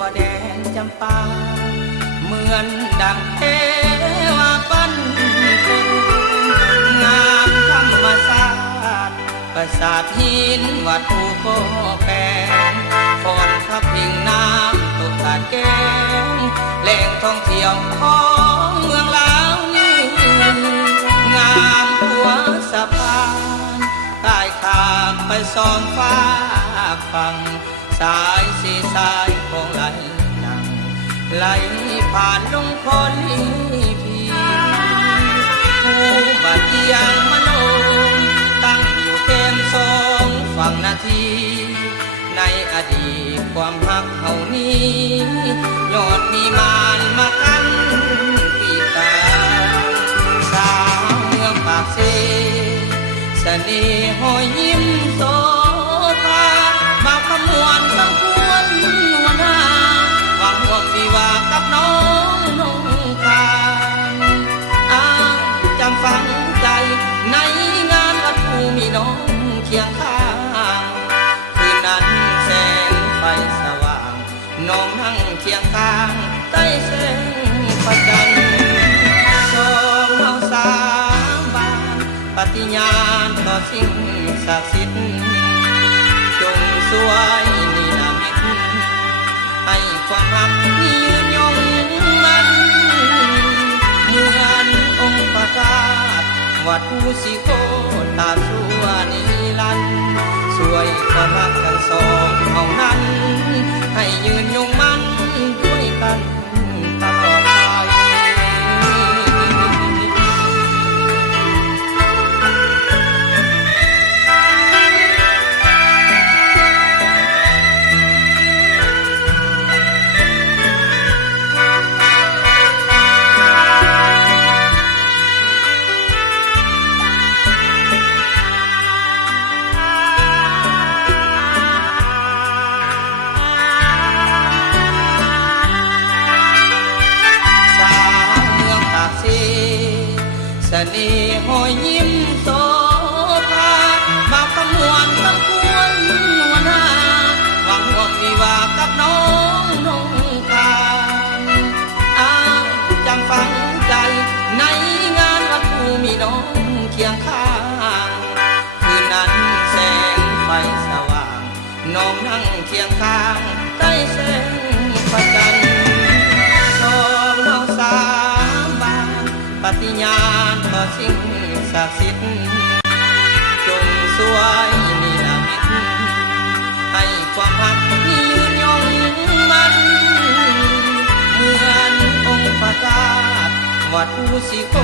ว่าแดนจำปาเหมือนดังเทวาปั้นเป็นงามธรรมศาสตร์ปราสาทหินวัดภูโกแปงฝนทับพิงน้ำตกตาดแก้งแหล่งท่องเที่ยวของเมืองลาวนี่งามหัวสะพานใต้ข้ามไปสองฟ้าฝั่งสายสีสายของไหลหลังไหลผ่านลงพลีพีผู้บัดยังมโนตั้งอยู่เต็มสองฝั่งนาทีในอดีตความหักเฮานี้ยอดมีมานมากันปีตาสาวเมืองปากเซเสน่ห์หอยยิ้มโสภาบางขมวนสังควรนวลนาหวังห่วงวิวากับน้องนงคานจำฝังใจในงานวัดภูมีน้องเคียงข้างคืนนั้นแสงไฟสว่างน้องนั่งเคียงข้างใต้แสงพระจันทร์สองเฮาสามบานปฏิญาณต่อสิ่งศักดิ์สิทธิ์จงสวยนิรมิตให้ความรักยืนยงมันเหมือนองค์พระธาตุวัดภูสิโกตาสัวนิรันดร์สวยความรักทั้งสองเท่านั้นให้ยืนยงมันด้วยกันตลอดไปเสน่ห์หอยยิ้มโสภาบางขมวนตั้งควรนวลนาหวังห่วงวิวากับน้องนงคานจำฝังใจในงานวัดภูมีน้องเคียงข้างคืนนั้นแสงไฟสว่างน้องนั่งเคียงข้างใต้แสงพระจันทร์สองเฮาสามบานปฏิญาณต่อสิ่งศักดิ์สิทธิ์จงสวยนิรมิตให้ความรักยืนยงมันเหมือนองค์พระธาตุวัดภูสิโก